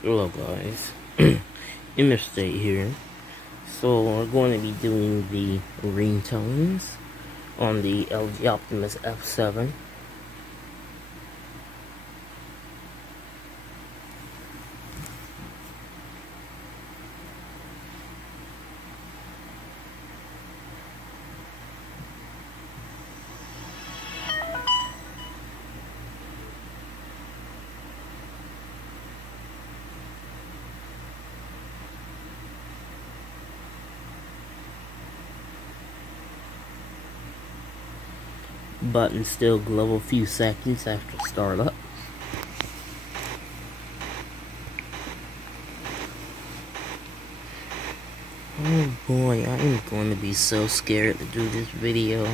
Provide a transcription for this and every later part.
Hello guys, Interstate here. So we're going to be doing the ringtones on the LG Optimus F7. Button still glow a few seconds after startup. Oh boy, I am going to be so scared to do this video.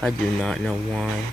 I do not know why.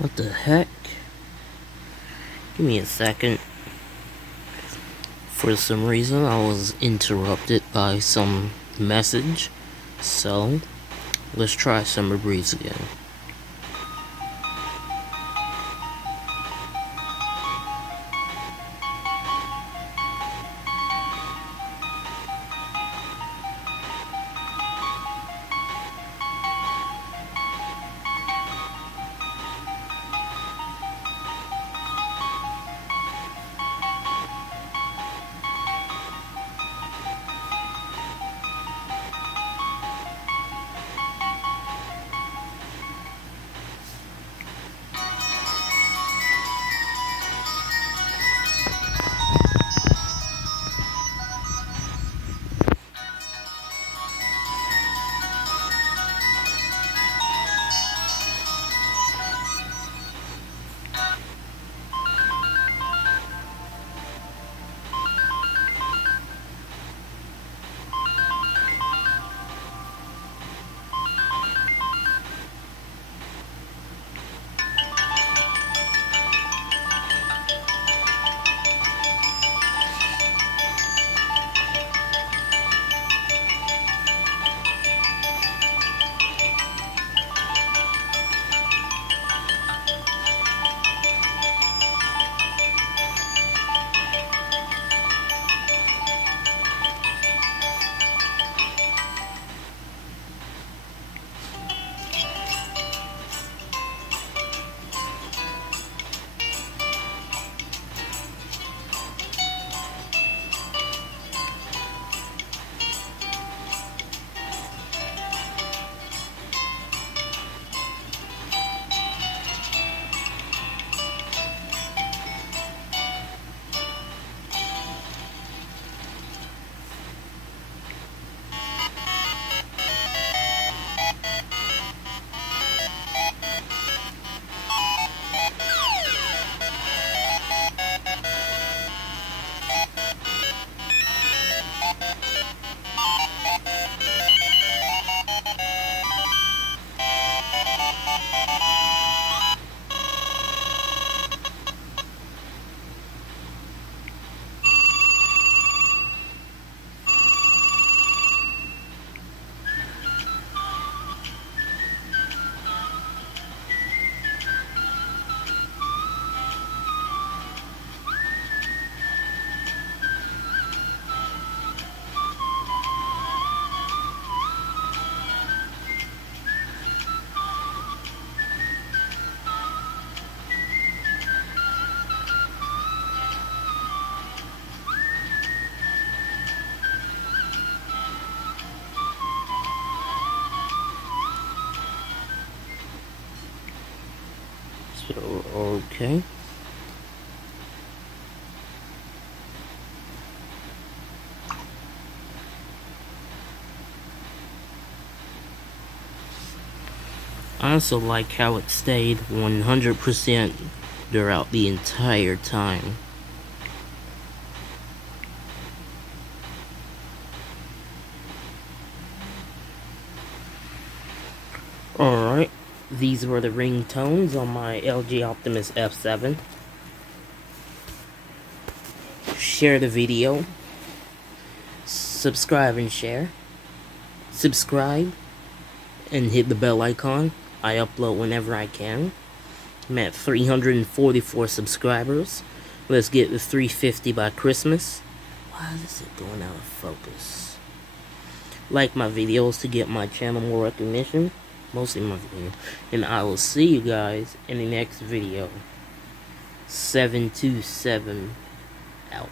What the heck? Give me a second. For some reason, I was interrupted by some message. So, let's try Summer Breeze again. So, okay. I also like how it stayed 100% throughout the entire time. Alright, these were the ringtones on my LG Optimus F7. Share the video. Subscribe and share. Subscribe and hit the bell icon. I upload whenever I can. I'm at 344 subscribers. Let's get to 350 by Christmas. Why is it going out of focus? Like my videos to get my channel more recognition. Mostly my video. And I will see you guys in the next video. 727 out.